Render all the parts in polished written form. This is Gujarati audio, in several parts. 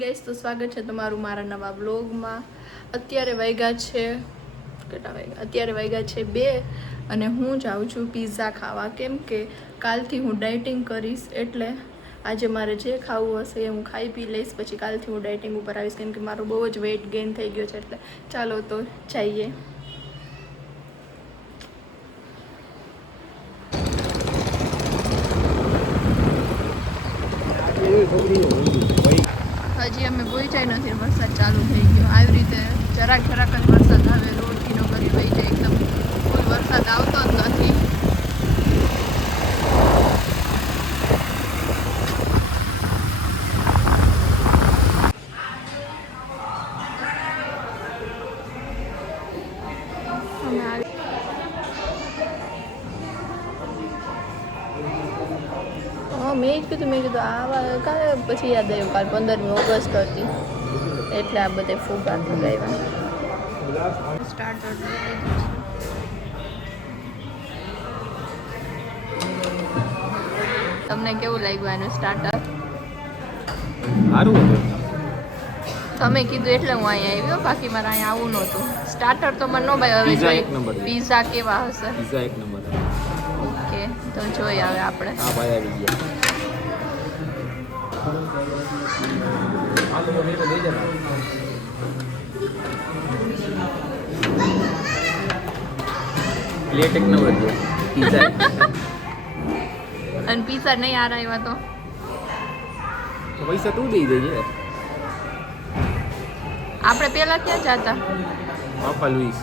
ગાઈસ તો સ્વાગત છે તમારું મારા નવા બ્લોગમાં। અત્યારે વાગ્યા છે અત્યારે વાગ્યા છે 2 અને હું જાઉં છું પિઝા ખાવા, કેમ કે કાલથી હું ડાયટિંગ કરીશ। એટલે આજે મારે જે ખાવું હશે એ હું ખાઈ પી લઈશ, પછી કાલથી હું ડાયટિંગ ઉપર આવીશ, કેમ કે મારો બહુ જ વેઇટ ગેઇન થઈ ગયો છે। એટલે ચાલો તો જઈએ। હજી અમે પહોંચ્યા નથી, વરસાદ ચાલુ થઈ ગયો। આવી રીતે જરાક જરાક જ વરસાદ આવે, રોડથી નો કરી વહી જાય, એકદમ ફૂલ વરસાદ આવતો જ નથી। મેં જ કીધું આવા કાલે, પછી યાદ આવ્યું કાલ 15મી ઓગસ્ટ હતી, એટલે આ બધે ફુગા લગાવ્યા। સ્ટાર્ટર તમને કેવું લાગ્યું આનું સ્ટાર્ટર? સારું હતું, તમે કીધું એટલે હું અહીંયા આવ્યો, બાકી મારે અહીંયા આવું નહોતું। સ્ટાર્ટર તો મને નો ભાઈ, હવે જોઈએ પિઝા કેવા હશે। પિઝા એક નંબર। ઓકે, તો જોઈએ હવે આપણે। હા ભાઈ આવી ગયા। પ્લેટ એક નંબર છે પિઝા। અને પિઝા નહીં આવ્યા તો પૈસા તું દઈ દેજે। આપણે પહેલા ક્યાં જતા? પાપા લુઈસ।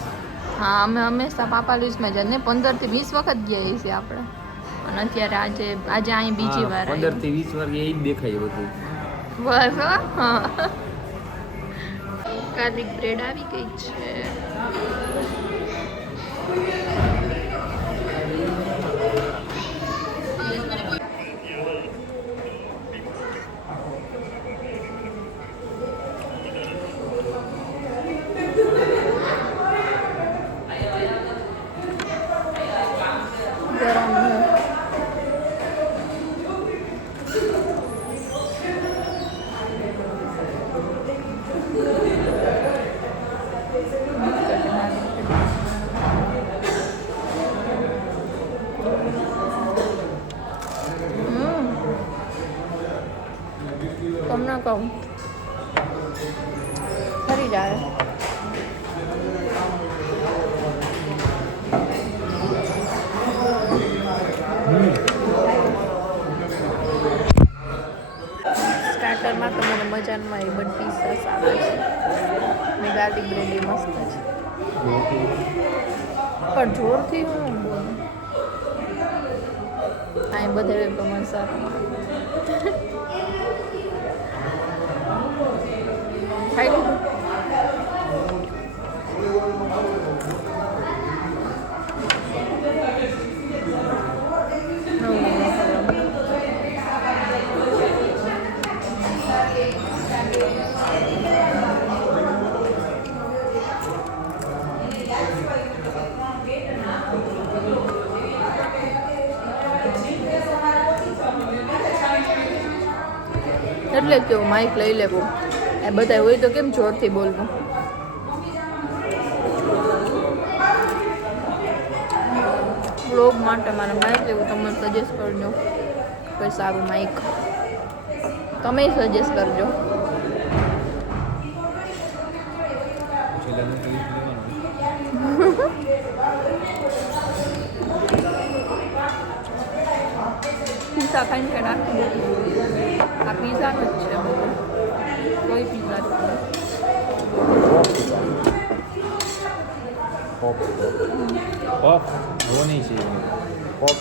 હા, અમે હંમેશા પાપા લુઈસમાં જતા ને, 15 થી 20 વખત ગયા છીએ આપણે। અને અત્યારે આજે અહીં બીજી વાર 15 થી 20 વાર એ જ દેખાય બધું બસ। હા, ગાર્લિક બ્રેડ આવી ગઈ છે। ગરમ કમ ના કહું ફરી જાય। સ્ટાર્ટરમાં તો મને મજા ન આવી, બટ પિઝા સારા છે ને ગાર્લિક બ્રેડ એ મસ્ત છે। પણ જોરથી હું બોલું, અહીં બધે તો મસાલો ખાઈ લીધું। એટલે જ કેવું માઇક લઈ લેવું, એ બધા હોય તો કેમ જોરથી બોલવું। વ્લોગ માટે મારે માઇક લેવું, તમે સજેસ્ટ કરજો કોઈ સારું માઇક, તમે સજેસ્ટ કરજો। પિઝા ખાઈને કે રાખી આ પિઝાનો જ છે બધું, કોઈ પિઝા पॉप वो नहीं चाहिए, पॉप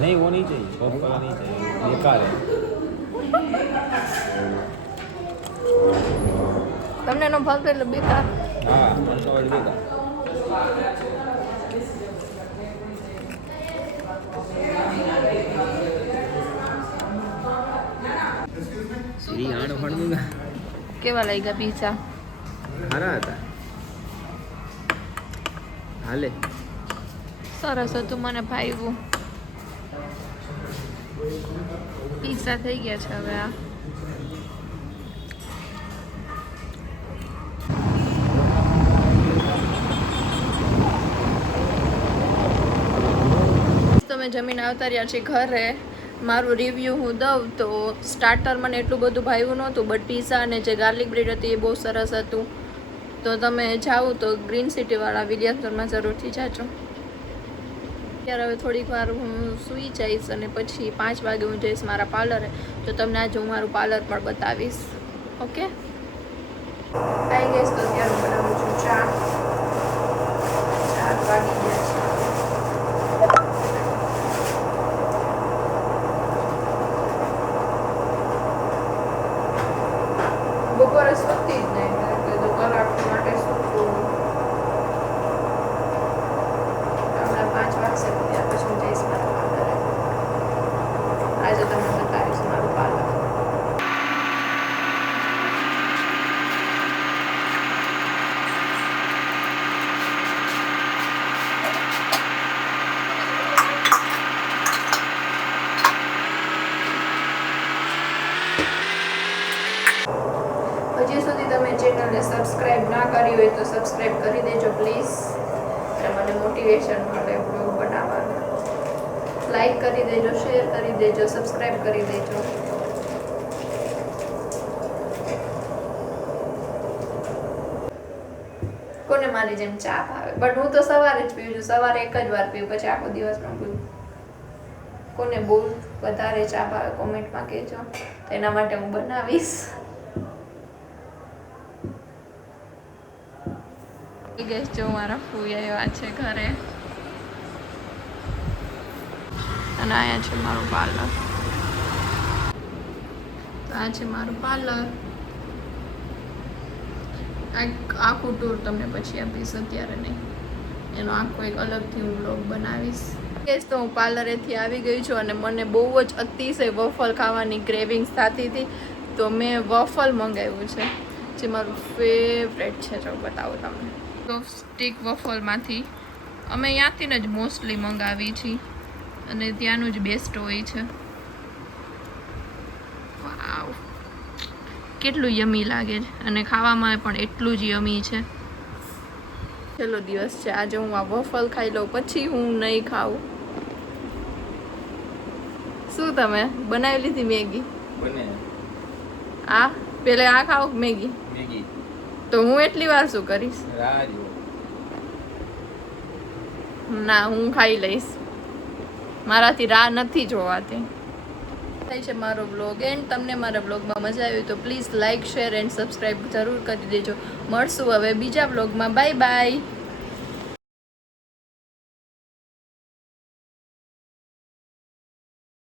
नहीं वो नहीं चाहिए, पॉप वाला नहीं चाहिए, बेकार है। તમને નો ભાવતો એટલે બેકાર। हाँ मनसा वाली बेकार। सीरी आड़ फड़ दूंगा। કેવા લાગ્યા પિઝા? સારા હતા, હાલે સરસ હતું, મને ભાવ્યું। પીઝા થઈ ગયા છે હવે આ જમીન આવતા રહ્યા છે ઘરે. મારું રિવ્યૂ હું દઉં તો સ્ટાર્ટર મને એટલું બધું ભાવ્યું નહોતું, બટ પીઝા અને જે ગાર્લિક બ્રેડ હતી એ બહુ સરસ હતું. તો તમે જાઓ તો ગ્રીન સિટીવાળા વિલિયમ્સનમાં જરૂરથી જાજો. ત્યારે હવે થોડીક વાર હું સૂઈ જઈશ અને પછી 5 વાગે હું જઈશ મારા પાર્લરે. તો તમને આજે હું મારું પાર્લર પણ બતાવીશ. ઓકે, આવી ગઈશ. તો ત્યારે બનાવું છું ચા. 4 વાગી ગયા છે. બપોરે સૂતી જ નહીં, તો કલાક માટે સૂતું. હમણાં 5 વાગશે ત્યાર પછી હું જઈશ મારા પાર્લરે. આજે તમને બતાવીશ મારું પાર્લર. હજી સુધી તમે ચેનલને સબસ્ક્રાઇબ ના કરી હોય તો સબસ્ક્રાઇબ કરી દેજો પ્લીઝ. એટલે મને મોટિવેશન મળે બ્લોગ બનાવવાનું. લાઈક કરી દેજો, શેર કરી દેજો, સબસ્ક્રાઇબ કરી દેજો. કોને મારી જેમ ચા ભાવે? બટ હું તો સવારે જ પીવું છું. સવારે એક જ વાર પીવું, પછી આખો દિવસ ન પીવું. કોને બહુ વધારે ચા ભાવે કોમેન્ટમાં કહેજો, તો એના માટે હું બનાવીશ. ગેસ જો મારા ફૂઈ આવ્યા છે ઘરે, અને અહીંયા છે મારું પાર્લર. તો આ છે મારું પાર્લર. આખું ટૂર તમને પછી આપીશ, અત્યારે નહીં. એનો આખો એક અલગથી હું વ્લોગ બનાવીશ. ગેસ તો હું પાર્લરેથી આવી ગઈ છું અને મને બહુ જ અતિશય વફલ ખાવાની ક્રેવિંગ્સ થતી હતી. તો મેં વફલ મંગાવ્યું છે, જે મારું ફેવરેટ છે. જો બતાવું તમને. તો સ્ટીક વફલમાંથી અમે ત્યાંથી જ મોસ્ટલી મંગાવી છીએ અને ત્યાંનું જ બેસ્ટ હોય છે. વાવ, કેટલું યમી લાગે છે અને ખાવામાં પણ એટલું જ યમી છે. છેલ્લો દિવસ છે આજે. હું આ વફલ ખાઈ લઉં પછી હું નહીં ખાઉં. શું તમે બનાવી લીધી મેગી? બને આ પેલે આ ખાવ મેગી? મેગી તો હું એટલી વાર શું કરીશ? ના, હું ખાઈ લઈશ. મારાથી રાહ નથી જોવાતી. થાય છે મારો બ્લોગ એન્ડ. તમને મારા બ્લોગમાં મજા આવી તો please like, share and subscribe જરૂર કરી દેજો. મળશું હવે બીજા બ્લોગમાં. Bye bye.